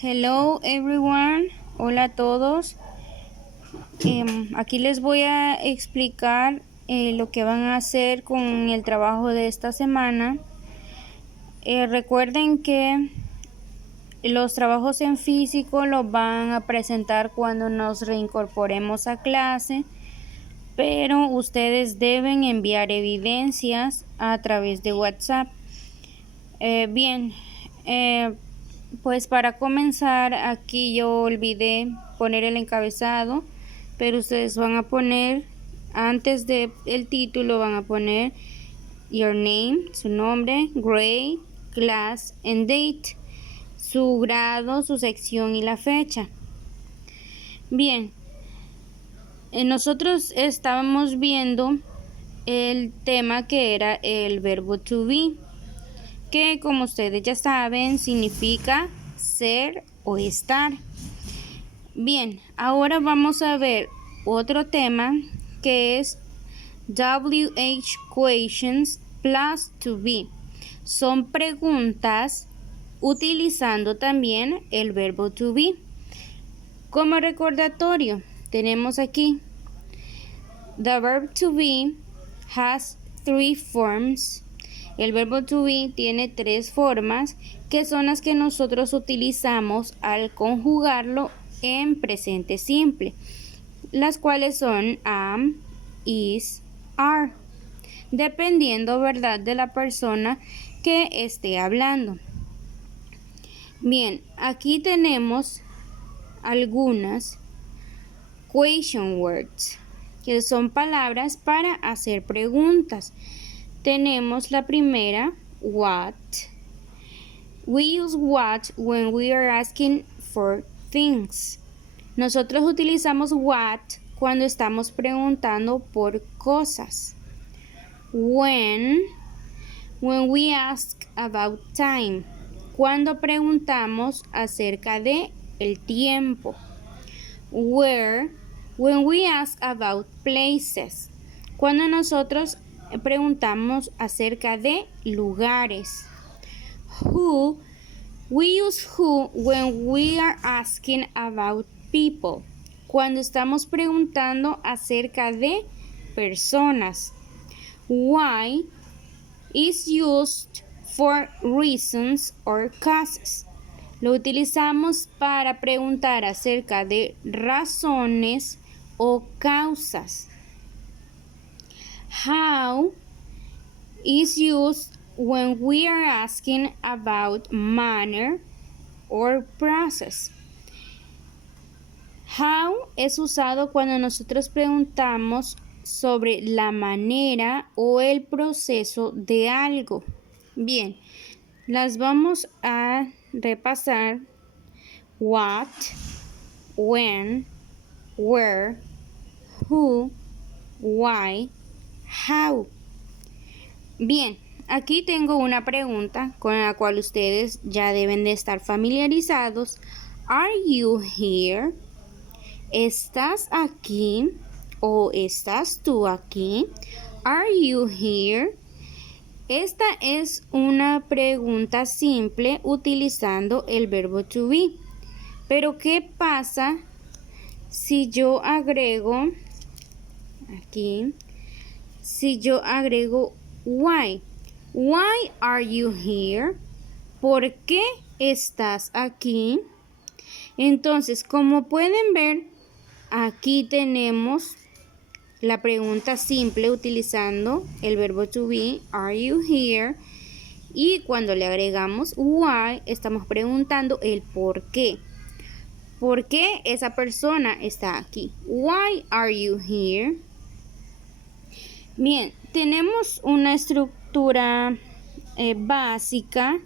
Hello everyone, hola a todos. Aquí les voy a explicar lo que van a hacer con el trabajo de esta semana. Recuerden que los trabajos en físico los van a presentar cuando nos reincorporemos a clase, pero ustedes deben enviar evidencias a través de WhatsApp. Pues para comenzar, aquí yo olvidé poner el encabezado, pero ustedes van a poner, antes del título van a poner your name, su nombre, grade, class and date, su grado, su sección y la fecha. Bien, nosotros estábamos viendo el tema que era el verbo to be, que como ustedes ya saben significa ser o estar. Bien, ahora vamos a ver otro tema que es WH questions plus to be. Son preguntas utilizando también el verbo to be. Como recordatorio, tenemos aquí the verb to be has three forms. El verbo to be tiene tres formas que son las que nosotros utilizamos al conjugarlo en presente simple, las cuales son am, is, are, dependiendo, ¿verdad?, de la persona que esté hablando. Bien, aquí tenemos algunas question words, que son palabras para hacer preguntas. Tenemos la primera, what. We use what when we are asking for things. Nosotros utilizamos what cuando estamos preguntando por cosas. When we ask about time. Cuando preguntamos acerca de el tiempo. Where, when we ask about places. Cuando nosotros preguntamos acerca de lugares. Who, we use who when we are asking about people. Cuando estamos preguntando acerca de personas. Why is used for reasons or causes. Lo utilizamos para preguntar acerca de razones o causas. How is used when we are asking about manner or process. How es usado cuando nosotros preguntamos sobre la manera o el proceso de algo. Bien, las vamos a repasar. What, when, where, who, why, how. Bien, aquí tengo una pregunta con la cual ustedes ya deben de estar familiarizados. Are you here? ¿Estás aquí? ¿O estás tú aquí? Are you here? Esta es una pregunta simple utilizando el verbo to be. Pero ¿qué pasa si yo agrego aquí? Si yo agrego why. Why are you here? ¿Por qué estás aquí? Entonces, como pueden ver, aquí tenemos la pregunta simple utilizando el verbo to be, are you here? Y cuando le agregamos why, estamos preguntando el por qué. ¿Por qué esa persona está aquí? Why are you here? Bien, tenemos una estructura básica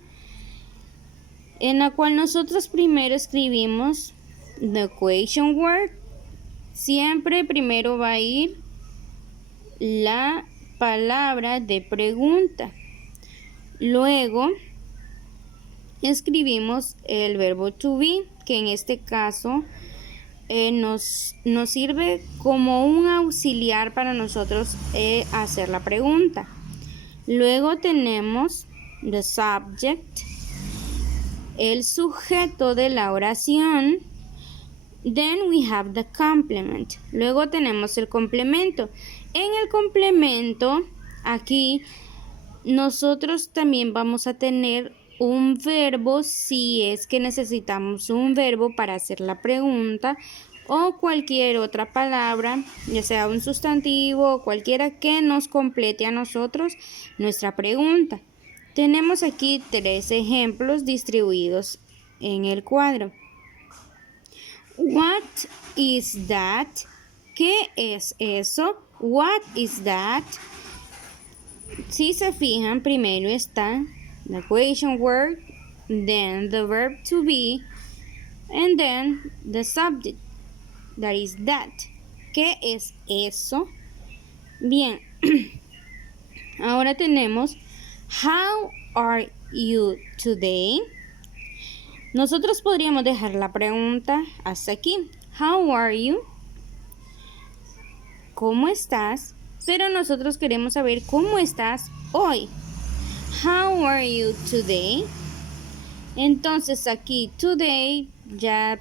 en la cual nosotros primero escribimos the question word. Siempre primero va a ir la palabra de pregunta. Luego escribimos el verbo to be, que en este caso nos sirve como un auxiliar para nosotros hacer la pregunta. Luego tenemos the subject el sujeto de la oración. Then we have the complement. Luego tenemos el complemento. En el complemento, aquí nosotros también vamos a tener un verbo si es que necesitamos un verbo para hacer la pregunta o cualquier otra palabra, ya sea un sustantivo o cualquiera que nos complete a nosotros nuestra pregunta. Tenemos aquí 3 ejemplos distribuidos en el cuadro. What is that? ¿Qué es eso? What is that? Si se fijan, primero está the question word, then the verb to be, and then the subject, that is that. ¿Qué es eso? Bien, ahora tenemos how are you today? Nosotros podríamos dejar la pregunta hasta aquí. How are you? ¿Cómo estás? Pero nosotros queremos saber cómo estás hoy. How are you today? Entonces aquí today ya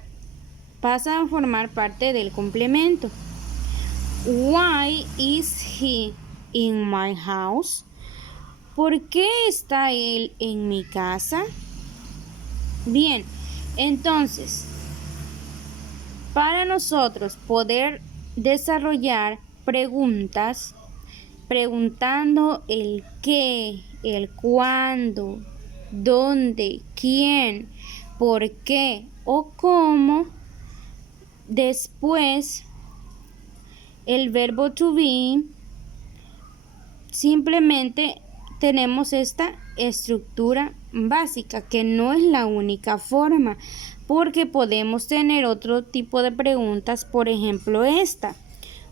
pasa a formar parte del complemento. Why is he in my house? ¿Por qué está él en mi casa? Bien, entonces, para nosotros poder desarrollar preguntas, preguntando el qué, el cuándo, dónde, quién, por qué o cómo, después el verbo to be, simplemente tenemos esta estructura básica que no es la única forma, porque podemos tener otro tipo de preguntas, por ejemplo esta.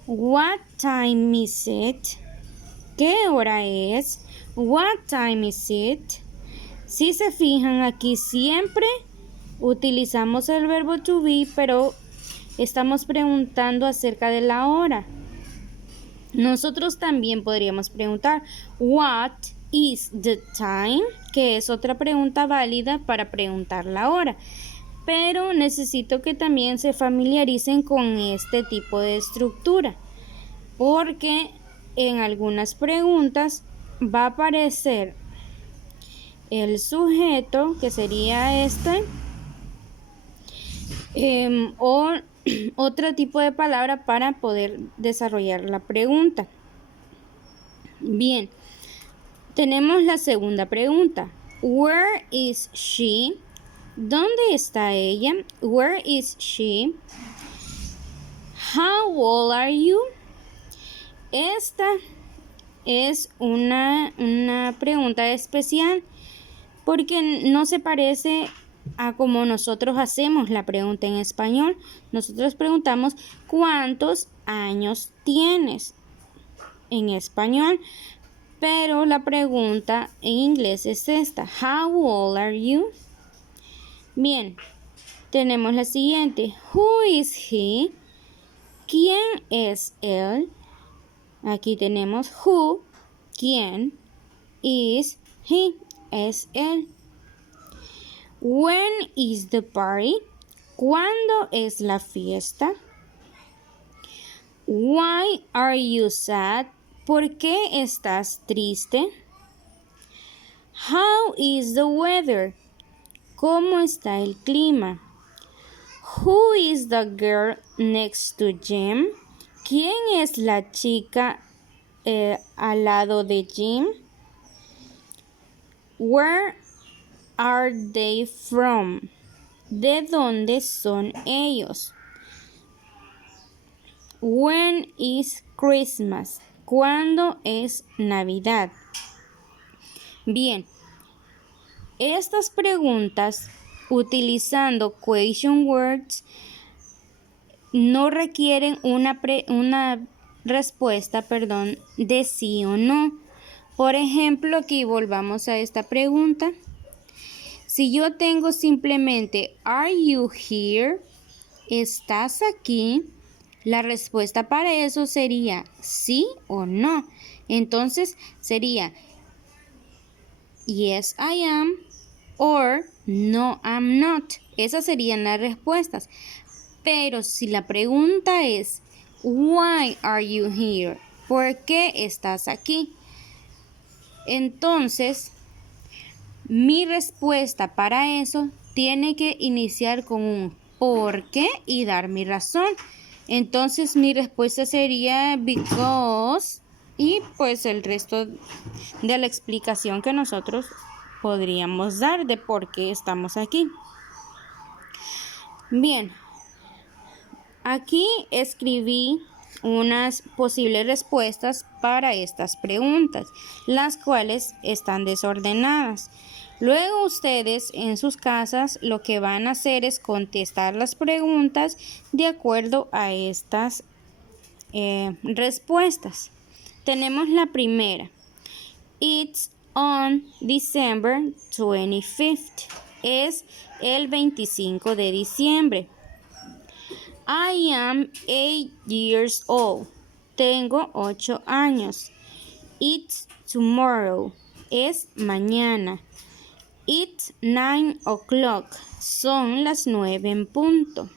What time is it? ¿Qué hora es? What time is it? Si se fijan, aquí siempre utilizamos el verbo to be, pero estamos preguntando acerca de la hora. Nosotros también podríamos preguntar what is the time, que es otra pregunta válida para preguntar la hora. Pero necesito que también se familiaricen con este tipo de estructura, porque en algunas preguntas va a aparecer el sujeto, que sería este, o otro tipo de palabra para poder desarrollar la pregunta. Bien, tenemos la segunda pregunta. Where is she? ¿Dónde está ella? Where is she? How old are you? Esta es una pregunta especial porque no se parece a como nosotros hacemos la pregunta en español. Nosotros preguntamos ¿cuántos años tienes? En español, pero la pregunta en inglés es esta. How old are you? Bien, tenemos la siguiente. Who is he? ¿Quién es él? Aquí tenemos who, quién, is he, es él. When is the party? ¿Cuándo es la fiesta? Why are you sad? ¿Por qué estás triste? How is the weather? ¿Cómo está el clima? Who is the girl next to Jim? ¿Quién es la chica al lado de Jim? Where are they from? ¿De dónde son ellos? When is Christmas? ¿Cuándo es Navidad? Bien, estas preguntas utilizando question words no requieren una respuesta, de sí o no. Por ejemplo, aquí volvamos a esta pregunta. Si yo tengo simplemente are you here? ¿Estás aquí? La respuesta para eso sería sí o no. Entonces sería yes I am or no, I'm not. Esas serían las respuestas. Pero si la pregunta es why are you here? ¿Por qué estás aquí? Entonces, mi respuesta para eso tiene que iniciar con un por qué y dar mi razón. Entonces, mi respuesta sería because y pues el resto de la explicación que nosotros podríamos dar de por qué estamos aquí. Bien, aquí escribí unas posibles respuestas para estas preguntas, las cuales están desordenadas. Luego ustedes en sus casas lo que van a hacer es contestar las preguntas de acuerdo a estas respuestas. Tenemos la primera. It's on December 25th. Es el 25 de diciembre. I am 8 years old. Tengo 8 años. It's tomorrow. Es mañana. It's 9 o'clock. Son las 9 en punto.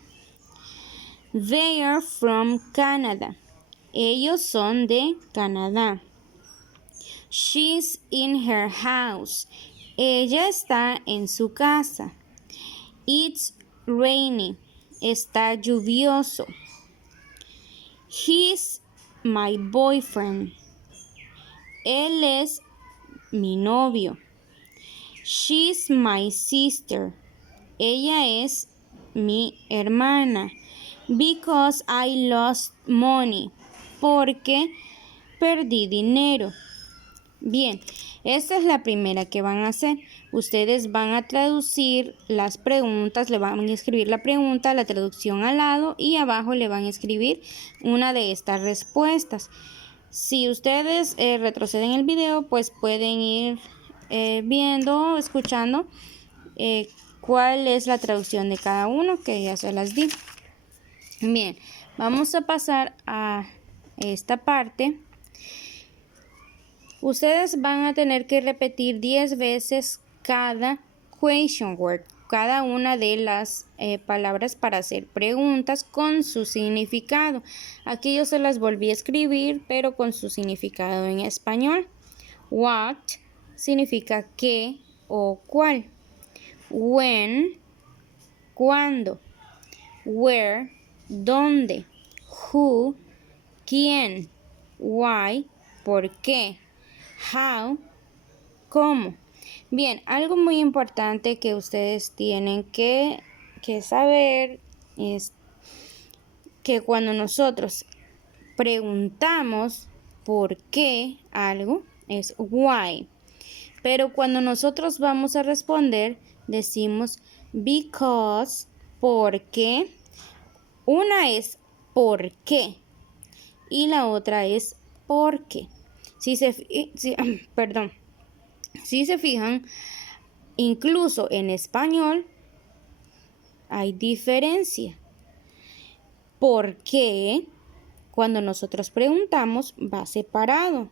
They are from Canada. Ellos son de Canadá. She's in her house. Ella está en su casa. It's rainy. Está lluvioso. He's my boyfriend. Él es mi novio. She's my sister. Ella es mi hermana. Because I lost money. Porque perdí dinero. Bien, esta es la primera que van a hacer. Ustedes van a traducir las preguntas, le van a escribir la pregunta, la traducción al lado y abajo le van a escribir una de estas respuestas. Si ustedes retroceden el video, pues pueden ir viendo, escuchando cuál es la traducción de cada uno, que ya se las di. Bien, vamos a pasar a esta parte. Ustedes van a tener que repetir 10 veces cada question word, cada una de las palabras para hacer preguntas con su significado. Aquí yo se las volví a escribir, pero con su significado en español. What significa qué o cuál. When, cuándo. Where, dónde. Who, quién. Why, por qué. How, cómo. Bien, algo muy importante que ustedes tienen que saber es que cuando nosotros preguntamos por qué algo es why, pero cuando nosotros vamos a responder decimos because, porque. Una es por qué y la otra es por qué. Si se fijan, incluso en español hay diferencia. ¿Por qué? Cuando nosotros preguntamos va separado.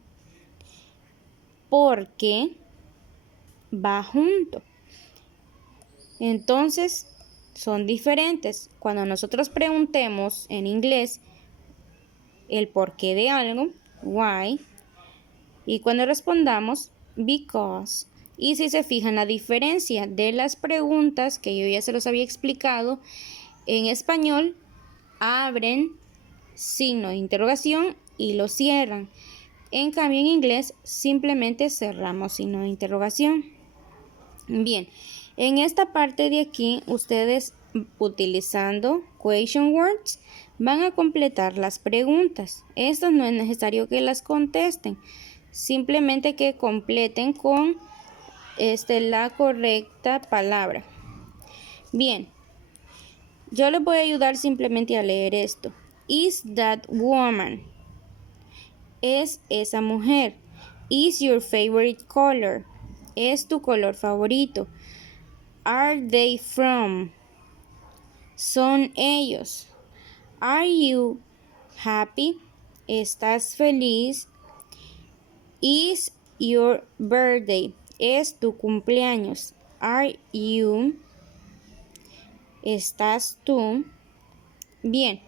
¿Por qué? Va junto. Entonces, son diferentes. Cuando nosotros preguntemos en inglés el porqué de algo, why, y cuando respondamos, because. Y si se fijan la diferencia de las preguntas que yo ya se los había explicado, en español abren signo de interrogación y lo cierran. En cambio en inglés simplemente cerramos signo de interrogación. Bien, en esta parte de aquí ustedes utilizando question words van a completar las preguntas. Estas no es necesario que las contesten. Simplemente que completen con la correcta palabra. Bien, yo les voy a ayudar simplemente a leer esto. Is that woman? Es esa mujer. Is your favorite color? Es tu color favorito. Are they from? Son ellos. Are you happy? ¿Estás feliz? Is your birthday? Es tu cumpleaños. Are you? ¿Estás tú? Bien.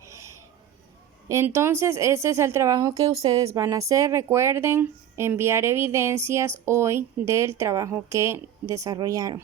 Entonces, ese es el trabajo que ustedes van a hacer. Recuerden enviar evidencias hoy del trabajo que desarrollaron.